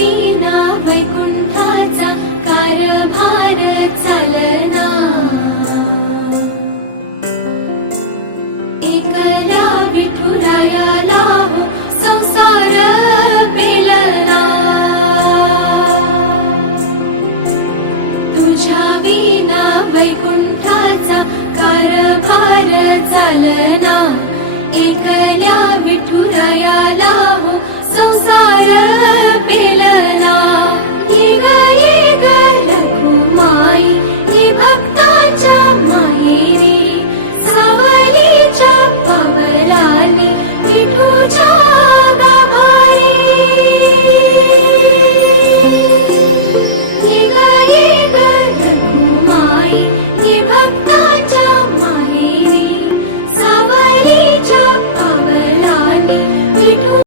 विना वैकुंठाचा कारभार चालना। एकल्या विठुरायाला हो संसार पेलना। तुझ्या विना वैकुंठाचा कारभार चालना। एकल्या विठुरायाला